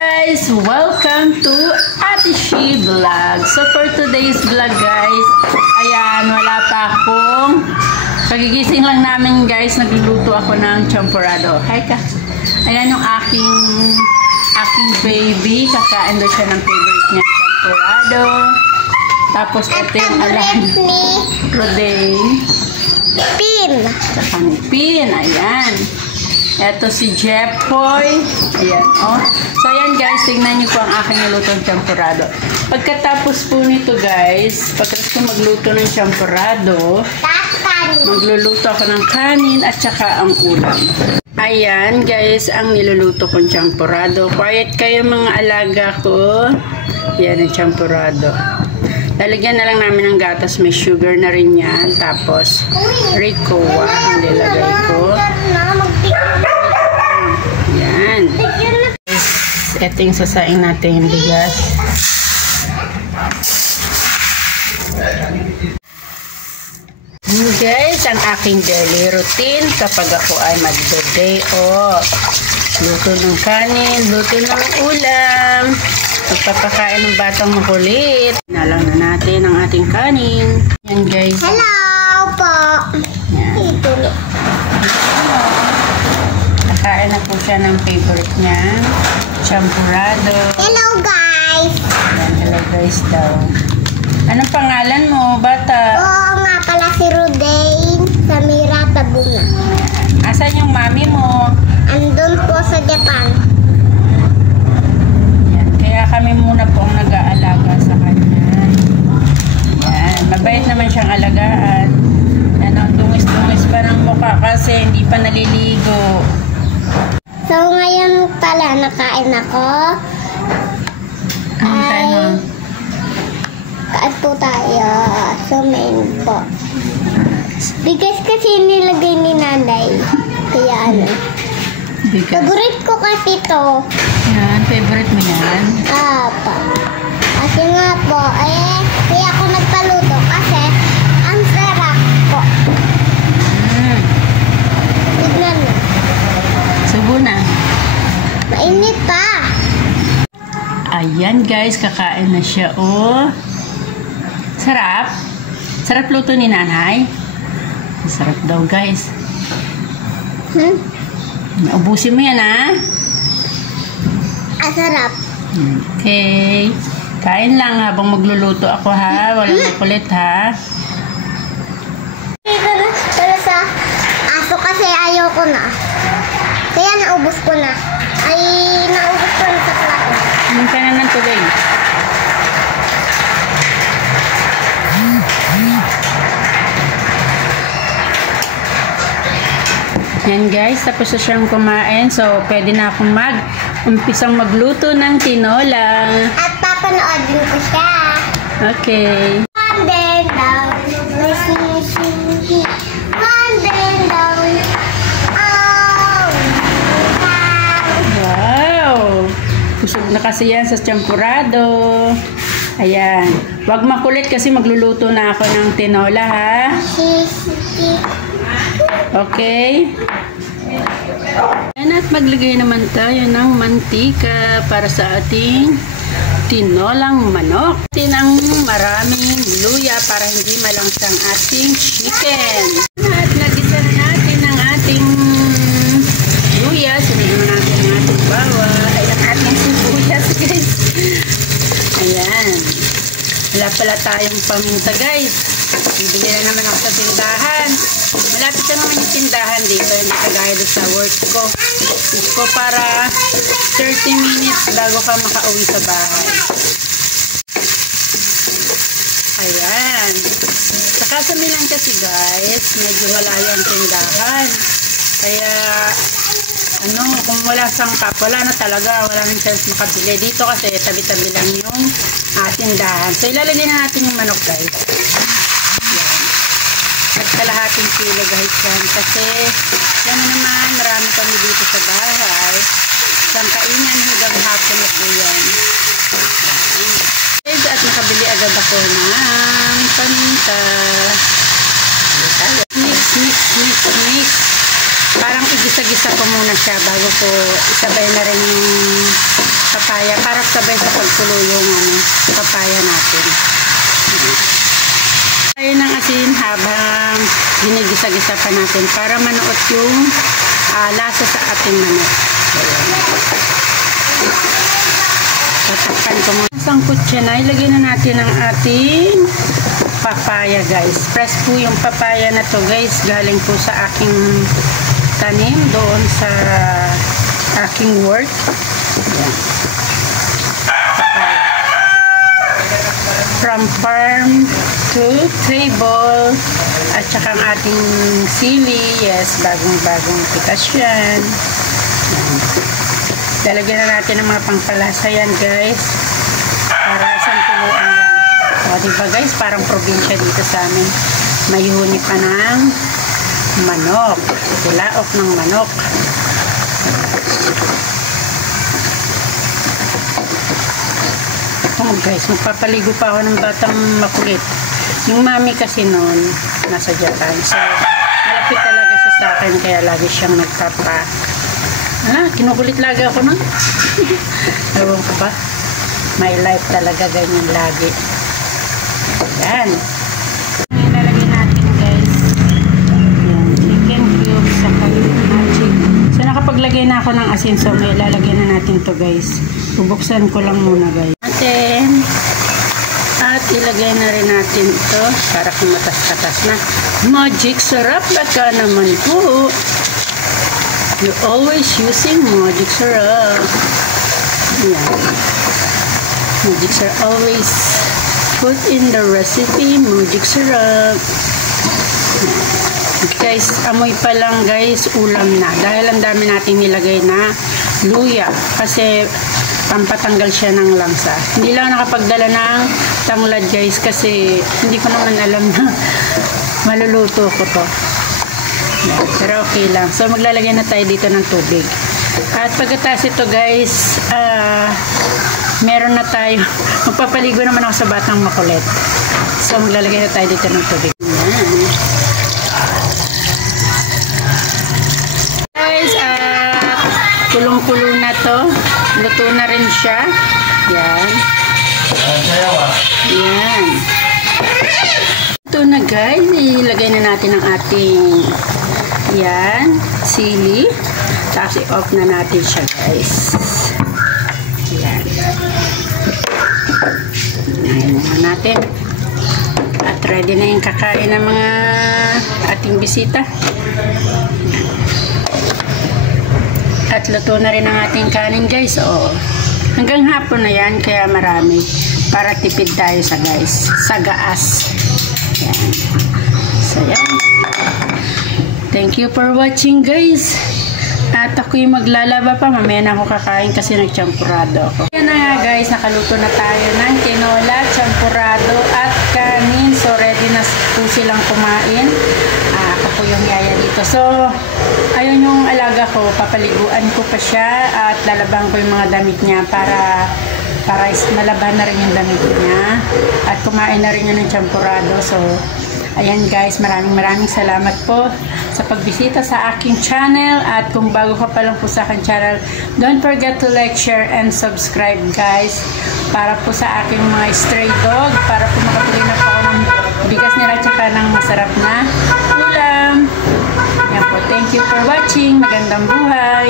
Guys, welcome to Ate She Vlog. So for today's vlog guys, ayan, wala pa akong kagigising lang namin guys, nagluluto ako ng champurrado. Hi ka. Ayan yung aking baby, kakain daw siya ng favorite niya, champurrado. Tapos ito yung Rodaine. Pin. Tsaka ni Pin, ayan. Ito si Jeffoy. Ayan, oh. So, ayan guys, tignan niyo po ang aking nilutong champurrado. Pagkatapos po nito guys, pagkatapos ko magluto ng champurrado, magluluto ako ng kanin at saka ang ulam. Ayan guys, ang niluluto kong champurrado. Quiet kayo mga alaga ko. Ayan ang champurrado. Lalagyan na lang namin ng gatas. May sugar na rin yan. Tapos, ricoa ang nilagay ko. Yan. Ito yung sasaing natin yung bigas. Guys, ang aking daily routine kapag ako ay mag-day off. Luto ng kanin, luto ng ulam. Magpapakain ng batang makulit. Nalang na natin ang ating kanin. Yan guys. Hello po. Yan. Nakain na po siya ng favorite niya. Champurrado. Hello guys. Yan, hello guys daw. Anong pangalan mo, bata? Oo nga pala si Rodaine Samira Tabunga. Asan yung mami mo? Andun po sa Japan. Yan, kaya kami muna po ang nag-aalaga sa kanya. Yan, mabait naman siyang alagaan. Ano, dungis-dungis pa ng mukha kasi hindi pa naliligo. So ngayon pala nakain ako. Anong kain mo? Kain po tayo. Sumain po. Bigas kasi nilagay ni nanay. Kaya ano. Bigas. Favorite ko kasi to. Yan, favorite mo yan? Apa. Kasi nga po, kaya ako nagpaluto kasi ang sarap po. Tignan mo. Subo na. Mainit pa. Ayan guys, kakain na siya. Oh. Sarap. Sarap luto ni nanay. Sarap daw guys. Ubusin mo yan ha. Sarap. Okay. Kain lang habang magluluto ako ha. Walang makulit ha. Pero sa aso kasi ayoko na. Kaya naubos ko na. Naubos ko na sa plato. Hindi ka na ng tubig. Yan guys, tapos na siyang kumain. So, pwede na akong umpisang magluto ng tinola. At papanoodin ko siya. Okay. One day down. One day down. Oh. Wow! Busog na kasi yan sa champurrado. Ayan. Huwag makulit kasi magluluto na ako ng tinola ha. Okay? Ayan, at maglagay naman tayo ng mantika para sa ating tinolang manok. Tinang maraming luya para hindi malangsang ating chicken. At nagisa na natin ang ating luya. Sunod natin ang ating bawang. Ay, ang ating sibuyas guys. Ayan. Wala pala tayong paminta guys. Bibili na naman ako sa tindahan. Malapit na naman yung tindahan dito. Hindi kagaya doon sa work ko. Gusto para 30 minutes bago ka makauwi sa bahay. Ayan. Saka sa Milan kasi guys, medyo malayo ang tindahan. Kaya, kung wala sangkap, wala na talaga. Wala nang chance makabili. Dito kasi tabi-tabi lang yung tindahan. So, ilalagay na natin yung manok guys. At kalahating kilo guys yan. Kasi, yan naman, marami kami dito sa bahay. Isang kainan hanggang hapon na po yan. At nakabili agad ako ng paminta. Mix. Parang igisa-gisa ko muna siya bago ko isabay na rin yung papaya para sabay sa pagkulo yung papaya natin. Tayo ng asin habang ginigisa-gisa pa natin para manuot yung lasa sa ating manok. Tatakpan ko muna. Sangkot siya na. Ilagay na natin ang ating papaya, guys. Fresh po yung papaya na to, guys. Galing po sa aking tanim doon sa aking work. Ayan. From farm to table. At saka ang ating sili. Yes, bagong-bagong pitas yan. Lalagyan na natin ng mga pangpalasa yan, guys. Para isang tuluan yan. O, diba, guys? Parang probinsya dito sa amin. May huni pa ng manok. Tulaok ng manok. Oh, guys, magpapaligo pa ako ng batang makulit. Yung mami kasi noon, nasa Japan. So, malapit talaga siya sa akin, kaya lagi siyang nagpapa. Kinukulit lagi ako na. Ewan ko ba? My life talaga ganyan lagi. Yan. Ilalagay natin, guys. Yan. Chicken cubes sa magic. So, nakapaglagay na ako ng asin. So, may ilalagay na natin to, guys. Bubuksan ko lang muna, guys. At ilagay na rin natin ito para kumatas-katas na. Magic sarap. Baka naman po. You're always using magic syrup. Yeah. Magic syrup. Always put in the recipe magic syrup. Guys, amoy pa lang, guys, ulam na. Dahil ang dami natin nilagay na luya. Kasi pampatanggal siya ng langsa. Hindi lang nakapagdala ng tanglad, guys, kasi hindi ko naman alam na maluluto ko to. Yan, pero okay lang. So, maglalagay na tayo dito ng tubig. At pagkatapos ito, guys, meron na tayo. Magpapaligo naman ako sa batang makulit. So, maglalagay na tayo dito ng tubig. Yan. Guys, kulong-kulo na to. Luto na rin siya. Yan. Yan. Ito na, guys. Ilagay na natin ang ating sili. Tapos i-off na natin siya, guys. Yan. Ayan na natin. At ready na yung kakain ng mga ating bisita. At luto na rin ang ating kanin, guys. Oo. Hanggang hapon na yan, kaya marami. Para tipid tayo sa gaas. Yan. So, yan. Thank you for watching, guys. At ako'y maglalaba pa. Mamaya na ako kakain kasi nagchampurado ako. Yan na nga, guys. Nakaluto na tayo ng tinola, champurado at kanin. So, ready na po silang kumain. Ako po yung yaya dito. So, ayun yung alaga ko. Papaliguan ko pa siya at lalaban ko yung mga damit niya para malaban na rin yung damit niya. At kumain na rin yun ng champurado. So, ayan, guys, maraming salamat po sa pagbisita sa aking channel. At kung bago ka pa lang po sa aking channel, don't forget to like, share, and subscribe, guys. Para po sa aking mga stray dog. Para po makatuloy na po ako ng bigas nila tsaka ng masarap na ulam. Yan po. Thank you for watching. Magandang buhay.